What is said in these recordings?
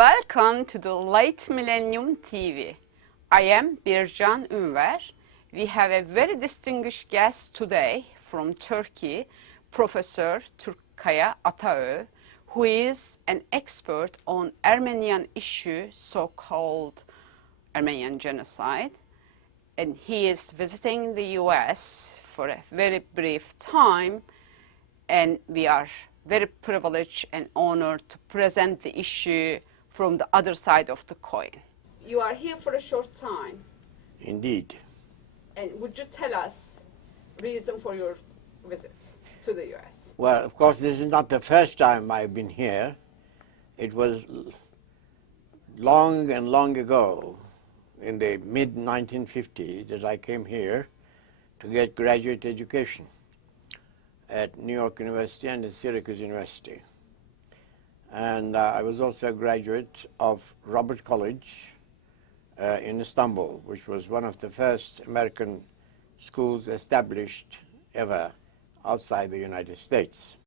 Welcome to the Late Millennium TV. I am Bircan Ünver. We have a very distinguished guest today from Turkey, Professor Turkkaya Ataov, who is an expert on Armenian issue, so-called Armenian genocide. And he is visiting the US for a very brief time, and we are very privileged and honored to present the issue from the other side of the coin. You are here for a short time. Indeed. And would you tell us reason for your visit to the US? Well, of course, this is not the first time I've been here. It was long and long ago, in the mid-1950s, that I came here to get graduate education at New York University and at Syracuse University. And I was also a graduate of Robert College in Istanbul, which was one of the first American schools established ever outside the United States.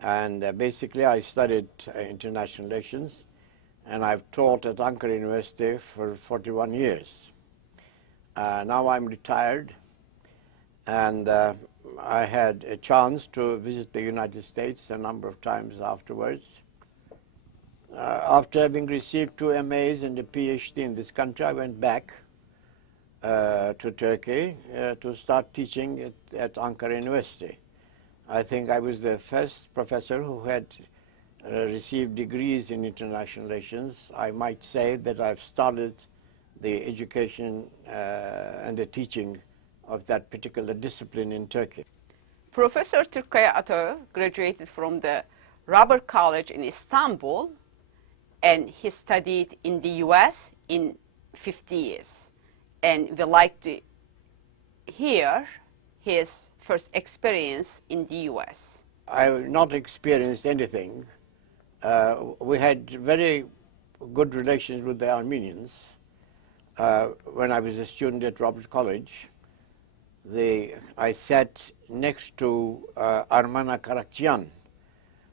And basically I studied international relations, and I've taught at Ankara University for 41 years. Now I'm retired, and I had a chance to visit the United States a number of times afterwards. After having received 2 MAs and a PhD in this country, I went back to Turkey to start teaching at Ankara University. I think I was the first professor who had received degrees in international relations. I might say that I've started the education and the teaching of that particular discipline in Turkey. Professor Turkkaya Ataov graduated from the Robert College in Istanbul, and he studied in the US in 50 years. And we like to hear his first experience in the US. I've not experienced anything. We had very good relations with the Armenians. When I was a student at Robert College, I sat next to Armana Karakciyan,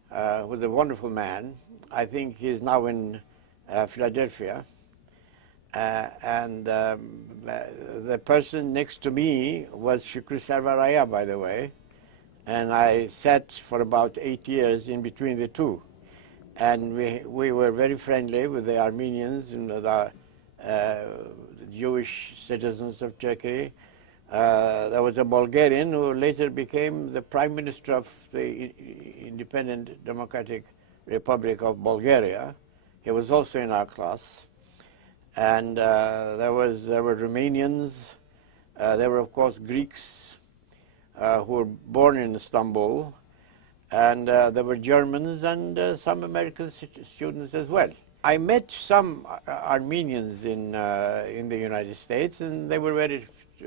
who was a wonderful man. I think he's now in Philadelphia. The person next to me was Shukri Servaraya, by the way, and I sat for about 8 years in between the two. And we were very friendly with the Armenians and the Jewish citizens of Turkey. There was a Bulgarian who later became the Prime Minister of the Independent Democratic Republic of Bulgaria. He was also in our class. And there were Romanians. There were, of course, Greeks who were born in Istanbul. And there were Germans and some American students as well. I met some Armenians in the United States, and they were very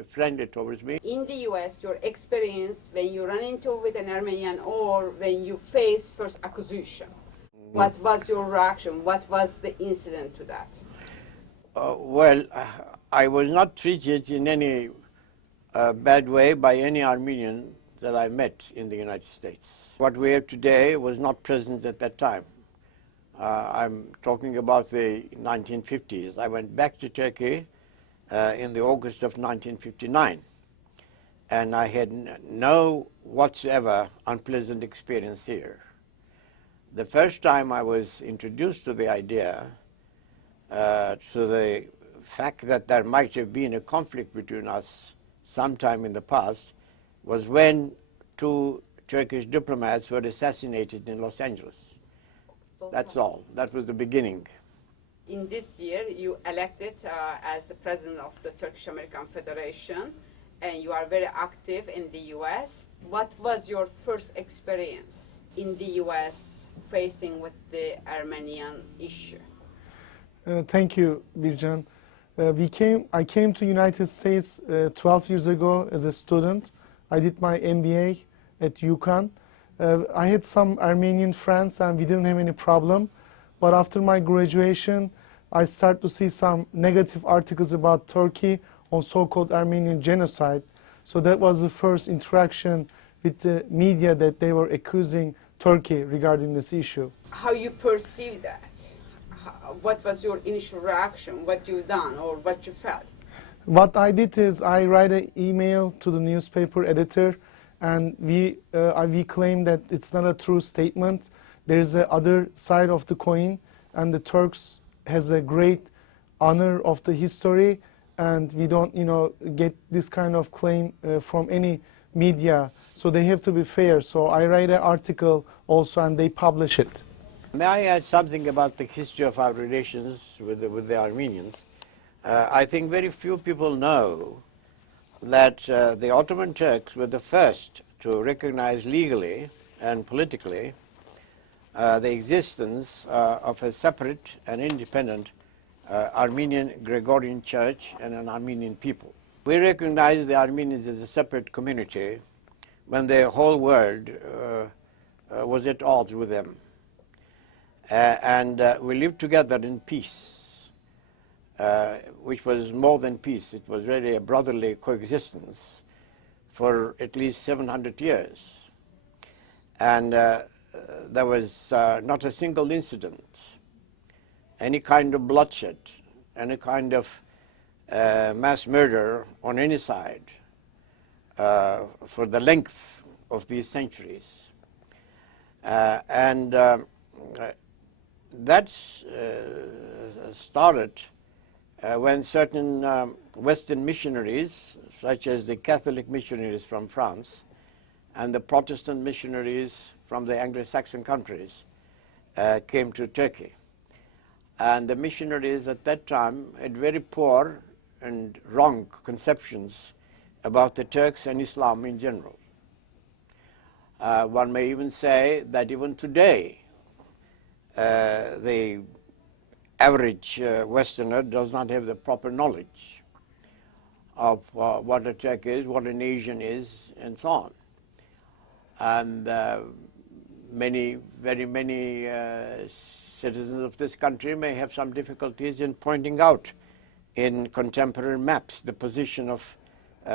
friendly towards me. In the US, your experience when you run into with an Armenian or when you face first accusation, what was your reaction? What was the incident to that? Well, I was not treated in any bad way by any Armenian that I met in the United States. What we have today was not present at that time. I'm talking about the 1950s. I went back to Turkey in the August of 1959, and I had no whatsoever unpleasant experience here. The first time I was introduced to the idea, to the fact that there might have been a conflict between us sometime in the past, was when 2 Turkish diplomats were assassinated in Los Angeles. That's all. That was the beginning. In this year, you elected as the president of the Turkish-American Federation, and you are very active in the US. What was your first experience in the US facing with the Armenian issue? Thank you, Bircan. I came to United States 12 years ago as a student. I did my MBA at UConn. I had some Armenian friends and we didn't have any problem. But after my graduation, I started to see some negative articles about Turkey on so-called Armenian genocide. So that was the first interaction with the media that they were accusing Turkey regarding this issue. How you perceive that? what was your initial reaction, what you done or what you felt? What I did is I write an email to the newspaper editor, and we claim that it's not a true statement. There's a other side of the coin, and the Turks has a great honor of the history, and we don't, get this kind of claim from any media. So they have to be fair. So I write an article also, and they publish it. May I add something about the history of our relations with the Armenians? I think very few people know that the Ottoman Turks were the first to recognize legally and politically the existence of a separate and independent Armenian Gregorian Church and an Armenian people. We recognize the Armenians as a separate community when the whole world was at odds with them. And we lived together in peace. Which was more than peace. It was really a brotherly coexistence for at least 700 years. And there was not a single incident, any kind of bloodshed, any kind of mass murder on any side for the length of these centuries. That's started when certain Western missionaries, such as the Catholic missionaries from France and the Protestant missionaries from the Anglo-Saxon countries, came to Turkey. And the missionaries at that time had very poor and wrong conceptions about the Turks and Islam in general. One may even say that even today, the average Westerner does not have the proper knowledge of what a Turk is, what an Asian is, and so on. And very many citizens of this country may have some difficulties in pointing out in contemporary maps the position of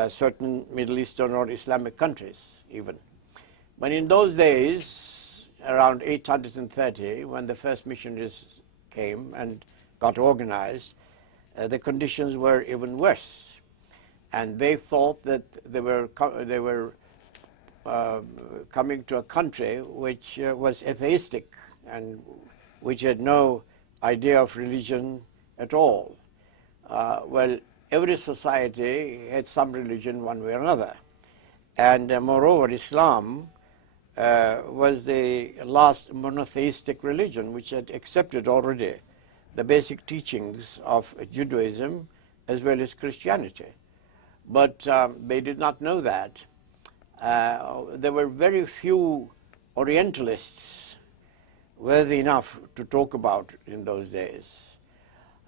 certain Middle Eastern or Islamic countries even. But in those days, around 830, when the first missionaries came and got organized, the conditions were even worse, and they thought that they were coming to a country which was atheistic and which had no idea of religion at all. Well, every society had some religion one way or another, and moreover, Islam was the last monotheistic religion which had accepted already the basic teachings of Judaism as well as Christianity. But they did not know that. There were very few Orientalists worthy enough to talk about in those days.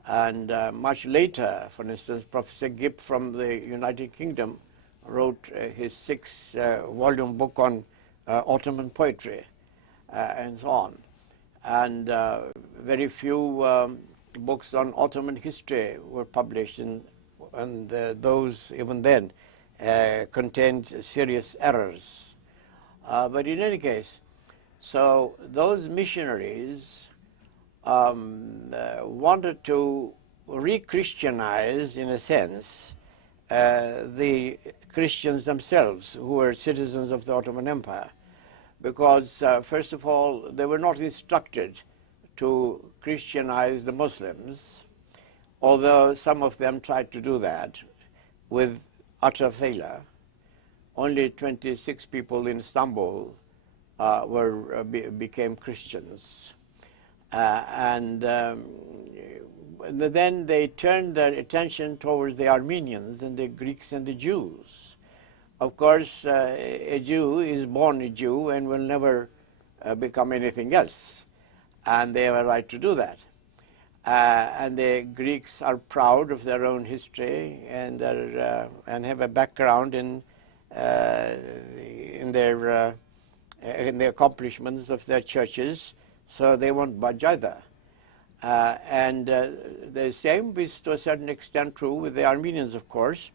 And much later, for instance, Professor Gibb from the United Kingdom wrote his 6-volume book on Ottoman poetry, and so on. And very few books on Ottoman history were published, and those even then contained serious errors. But in any case, so those missionaries wanted to re-Christianize, in a sense, the Christians themselves, who were citizens of the Ottoman Empire. Because, first of all, they were not instructed to Christianize the Muslims, although some of them tried to do that with utter failure. Only 26 people in Istanbul became Christians. And then they turned their attention towards the Armenians and the Greeks and the Jews. Of course, a Jew is born a Jew and will never become anything else, and they have a right to do that. And the Greeks are proud of their own history and have a background in the accomplishments of their churches, so they won't budge either. And the same is to a certain extent true with the Armenians, of course.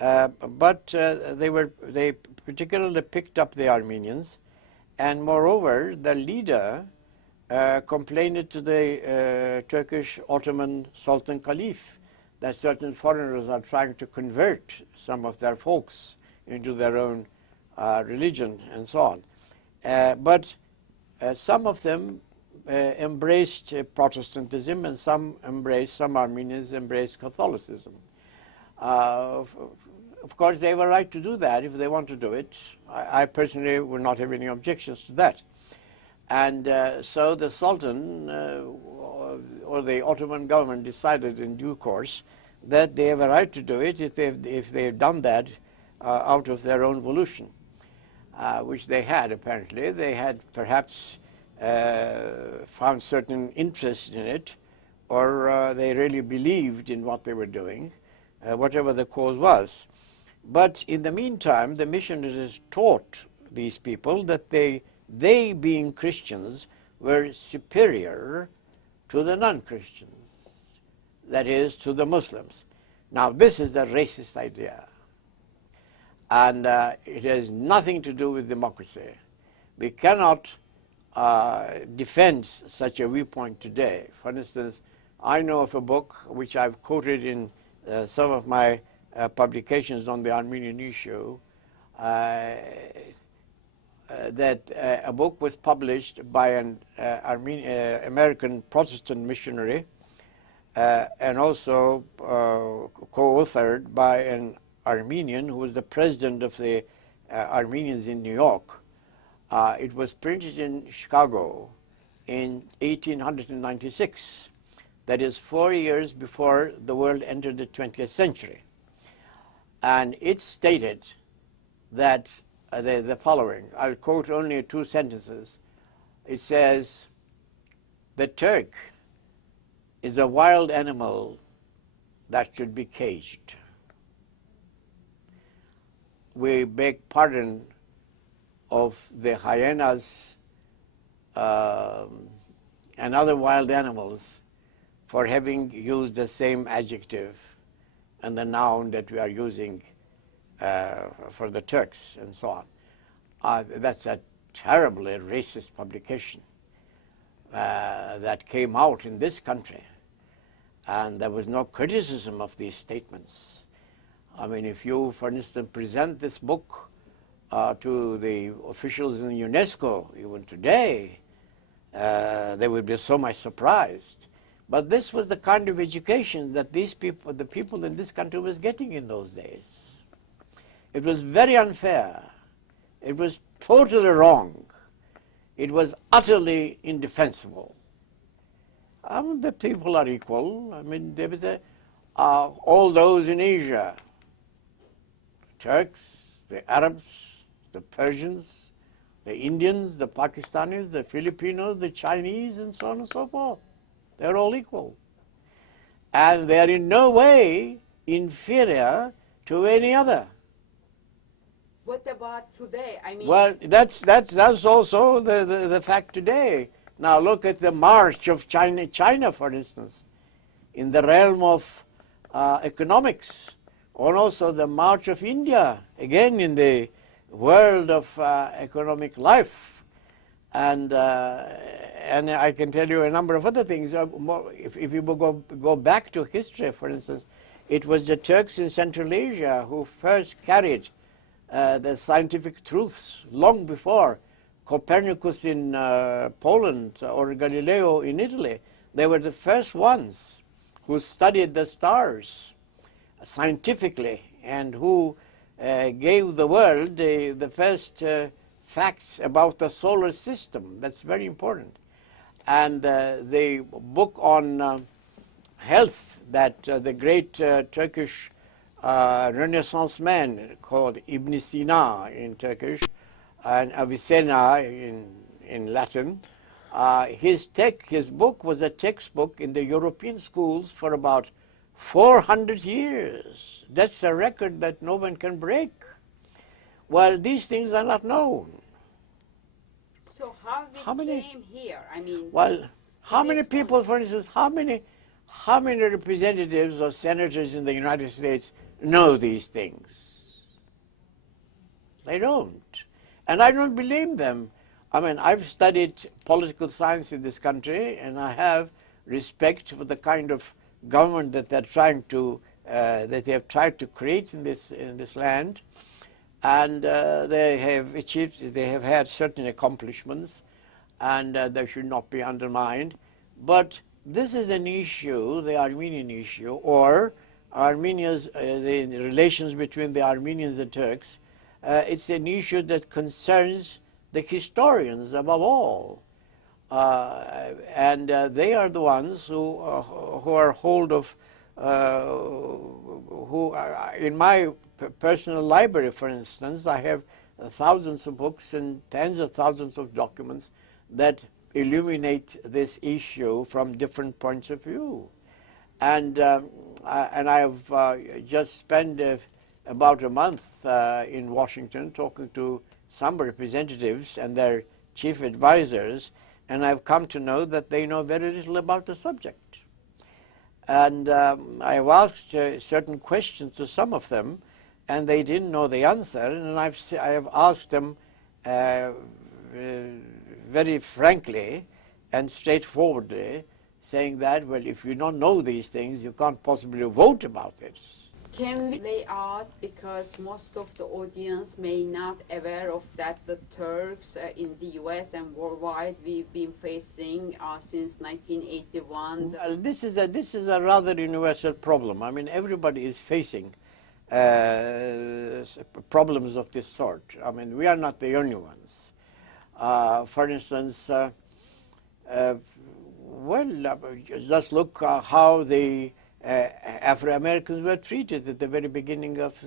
But they particularly picked up the Armenians, and moreover, the leader complained to the Turkish Ottoman Sultan Caliph that certain foreigners are trying to convert some of their folks into their own religion and so on. But some of them embraced Protestantism, and some Armenians embraced Catholicism. Of course, they were right to do that if they want to do it. I personally would not have any objections to that. And so the Sultan or the Ottoman government decided in due course that they have a right to do it if they've done that out of their own volition, which they had apparently. They had perhaps found certain interest in it, or they really believed in what they were doing, whatever the cause was. But in the meantime, the missionaries taught these people that they being Christians were superior to the non-Christians, that is, to the Muslims. Now, this is a racist idea, and it has nothing to do with democracy. We cannot defend such a viewpoint today. For instance, I know of a book which I've quoted in some of my publications on the Armenian issue, that a book was published by an American Protestant missionary and also co-authored by an Armenian who was the president of the Armenians in New York. It was printed in Chicago in 1896. That is 4 years before the world entered the 20th century. And it stated that the following. I'll quote only 2 sentences. It says, "The Turk is a wild animal that should be caged. We beg pardon of the hyenas and other wild animals for having used the same adjective and the noun that we are using for the Turks and so on." That's a terribly racist publication that came out in this country, and there was no criticism of these statements. I mean, if you, for instance, present this book to the officials in UNESCO, even today, they would be so much surprised. But this was the kind of education that these people, the people in this country was getting in those days. It was very unfair. It was totally wrong. It was utterly indefensible. The people are equal. I mean, there was all those in Asia, Turks, the Arabs, the Persians, the Indians, the Pakistanis, the Filipinos, the Chinese, and so on and so forth. They're all equal. And they are in no way inferior to any other. What about today? I mean, well, that's also the fact today. Now look at the march of China, for instance, in the realm of economics, or also the march of India, again in the world of economic life. And I can tell you a number of other things. If you go back to history, for instance, it was the Turks in Central Asia who first carried the scientific truths long before Copernicus in Poland or Galileo in Italy. They were the first ones who studied the stars scientifically and who gave the world the first facts about the solar system. That's very important. And the book on health that the great Turkish Renaissance man called Ibn Sina in Turkish and Avicenna in Latin, his book was a textbook in the European schools for about 400 years. That's a record that no one can break. Well, these things are not known. so how we came here? I mean, Well, how many this people, point. for instance, how many representatives or senators in the United States know these things? They don't. And I don't blame them. I mean, I've studied political science in this country, and I have respect for the kind of government that they're trying to, that they have tried to create in this land, and they have achieved, they have had certain accomplishments, and they should not be undermined. But this is an issue, the Armenian issue, or Armenia's, the relations between the Armenians and Turks. It's an issue that concerns the historians above all. And they are the ones who are hold of, in my personal library, for instance, I have thousands of books and tens of thousands of documents that illuminate this issue from different points of view. And I've just spent about a month in Washington talking to some representatives and their chief advisors, and I've come to know that they know very little about the subject. And I've asked certain questions to some of them, and they didn't know the answer, and I have asked them very frankly and straightforwardly, saying that, well, if you don't know these things, you can't possibly vote about it. Can we lay out, because most of the audience may not aware of that the Turks in the US and worldwide we've been facing since 1981. Well, this is a rather universal problem. I mean, everybody is facing problems of this sort. I mean, we are not the only ones. For instance, just look how the Afro-Americans were treated at the very beginning of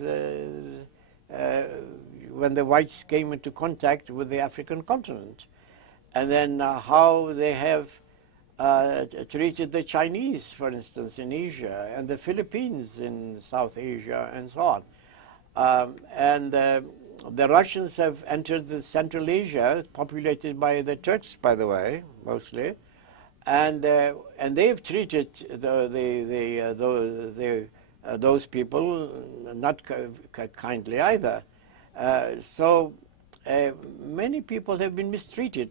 when the whites came into contact with the African continent, and then how they have treated the Chinese, for instance, in Asia, and the Philippines in South Asia, and so on. The Russians have entered the Central Asia, populated by the Turks, by the way, mostly, and they've treated those people not kindly either. So many people have been mistreated.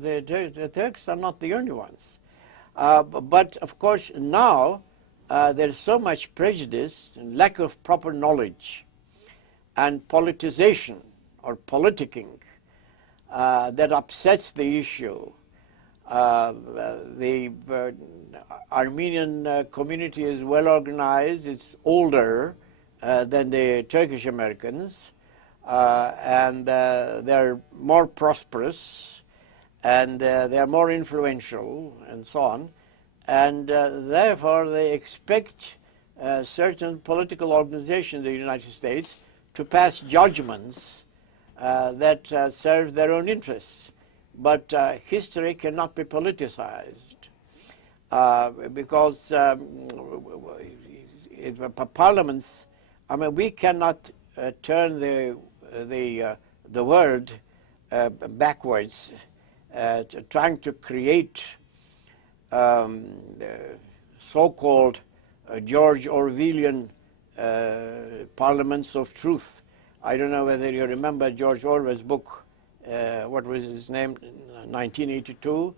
The Turks are not the only ones. But of course now there's so much prejudice and lack of proper knowledge and politicization or politicking that upsets the issue. The Armenian community is well organized. It's older than the Turkish Americans, and they're more prosperous, and they're more influential, and so on. And therefore, they expect certain political organizations in the United States to pass judgments that serve their own interests. But history cannot be politicized because parliaments, I mean, we cannot turn the world backwards, trying to create so-called George Orwellian parliaments of truth. I don't know whether you remember George Orwell's book. What was his name? 1982?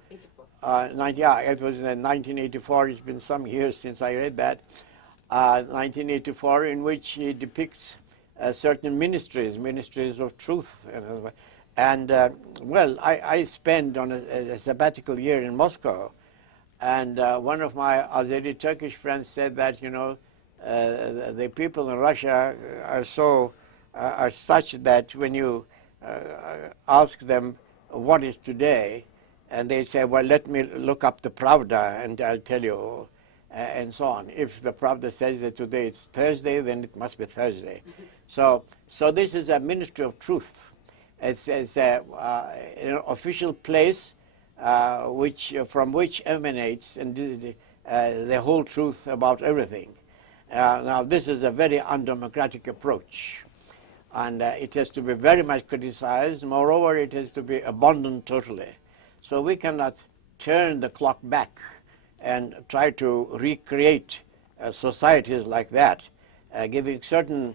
Yeah, it was in 1984. It's been some years since I read that. 1984, in which he depicts certain ministries of truth. And well, I spent on a sabbatical year in Moscow, and one of my Azeri Turkish friends said that, you know, the people in Russia are such that when you ask them what is today, and they say, well, let me look up the Pravda and I'll tell you, and so on. If the Pravda says that today it's Thursday, then it must be Thursday. So this is a ministry of truth. It's an official place from which emanates and the whole truth about everything. Now, this is a very undemocratic approach. And it has to be very much criticized. Moreover, it has to be abandoned totally. So we cannot turn the clock back and try to recreate societies like that, giving certain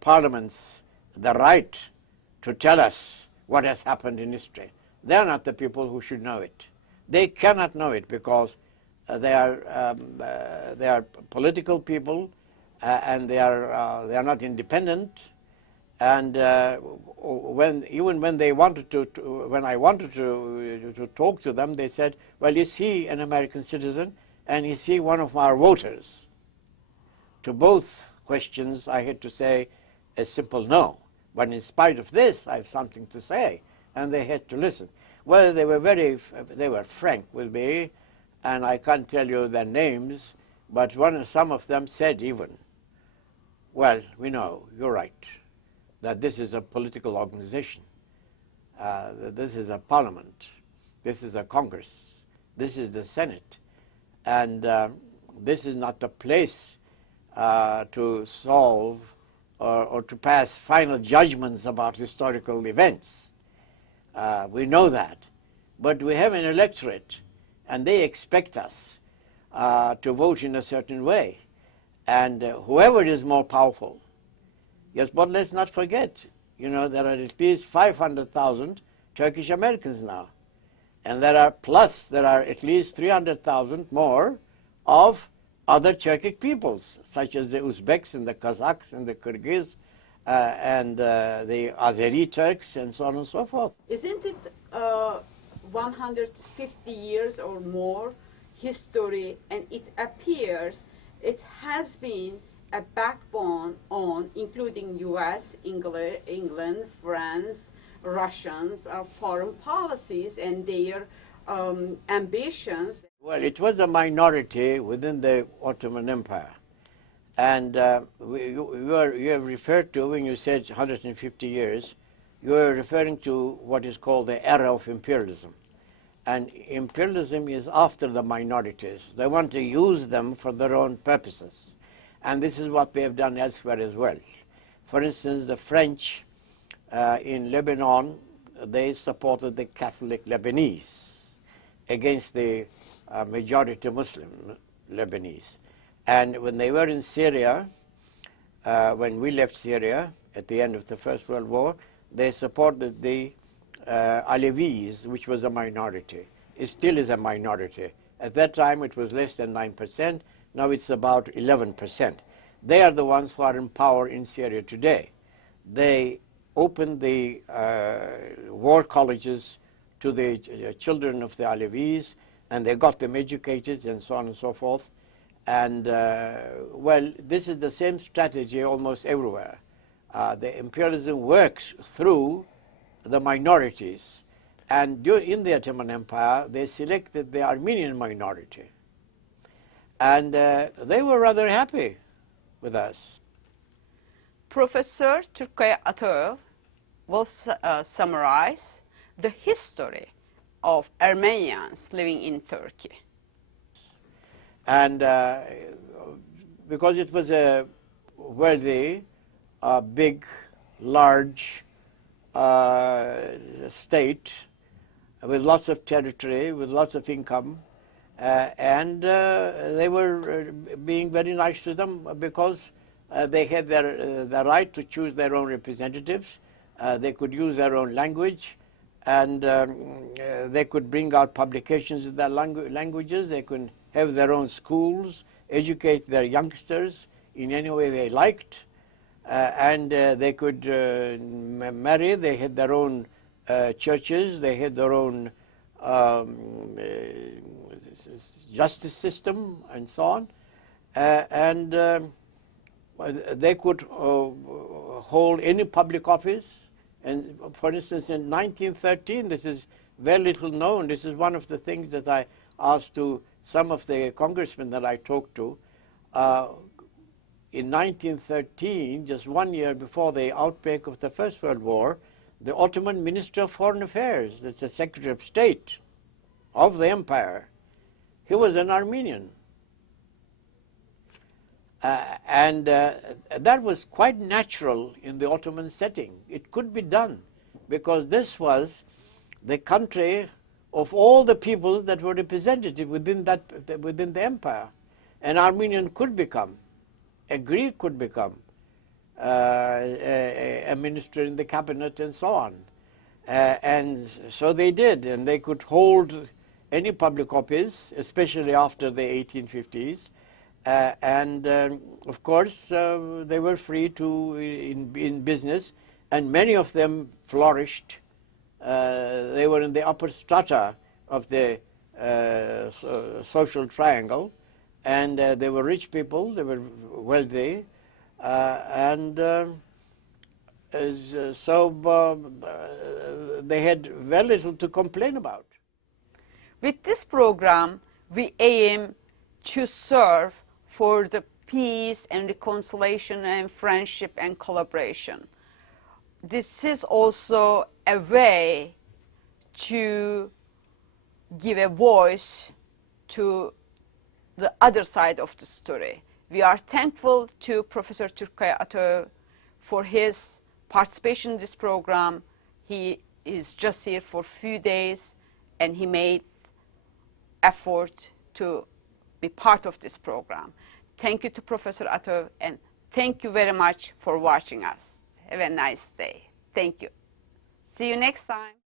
parliaments the right to tell us what has happened in history. They are not the people who should know it. They cannot know it because they are political people, and they are not independent. And even when they wanted when I wanted to talk to them, they said, "Well, is he an American citizen, and is he one of our voters?" To both questions, I had to say a simple no. But in spite of this, I have something to say, and they had to listen. Well, they were frank with me, and I can't tell you their names, but some of them said even, "Well, we know, you're right, that this is a political organization, that this is a parliament, this is a Congress, this is the Senate, and this is not the place to solve or to pass final judgments about historical events. We know that. But we have an electorate, and they expect us to vote in a certain way. And whoever is more powerful. Yes, but let's not forget, there are at least 500,000 Turkish Americans now. And there are at least 300,000 more of other Turkic peoples, such as the Uzbeks and the Kazakhs and the Kyrgyz and the Azeri Turks and so on and so forth. Isn't it 150 years or more history, and it appears it has been a backbone on including US, England, France, Russians, foreign policies and their ambitions? Well, it was a minority within the Ottoman Empire. And you have referred to, when you said 150 years, you are referring to what is called the era of imperialism. And imperialism is after the minorities. They want to use them for their own purposes. And this is what they have done elsewhere as well. For instance, the French in Lebanon, they supported the Catholic Lebanese against the majority Muslim Lebanese. And when they were in Syria, when we left Syria at the end of the First World War, they supported the Alevis, which was a minority. It still is a minority. At that time, it was less than 9%. Now it's about 11%. They are the ones who are in power in Syria today. They opened the war colleges to the children of the Alevis, and they got them educated and so on and so forth. And, well, this is the same strategy almost everywhere. The imperialism works through the minorities. And in the Ottoman Empire, they selected the Armenian minority. And they were rather happy with us. Professor Turkkaya Ataov will summarize the history of Armenians living in Turkey. And because it was a wealthy, big, large state with lots of territory, with lots of income, and they were being very nice to them because they had the right to choose their own representatives. They could use their own language, and they could bring out publications in their languages. They could have their own schools, educate their youngsters in any way they liked, and they could marry. They had their own churches. They had their own justice system and so on, and they could hold any public office. And for instance, in 1913, this is very little known. This is one of the things that I asked to some of the congressmen that I talked to. In 1913, just 1 year before the outbreak of the First World War, the Ottoman Minister of Foreign Affairs, that's the Secretary of State of the empire, he was an Armenian. And that was quite natural in the Ottoman setting. It could be done because this was the country of all the peoples that were represented within the empire. An Armenian could become, a Greek could become a minister in the cabinet and so on. And so they did, and they could hold any public office, especially after the 1850s. Of course, they were free to in business, and many of them flourished. They were in the upper strata of the social triangle, and they were rich people, they were wealthy, they had very little to complain about. With this program, we aim to serve for the peace and reconciliation and friendship and collaboration. This is also a way to give a voice to the other side of the story. We are thankful to Professor Turkkaya Ataov for his participation in this program. He is just here for a few days, and he made effort to be part of this program. Thank you to Professor Ataov, and thank you very much for watching us. Have a nice day. Thank you. See you next time.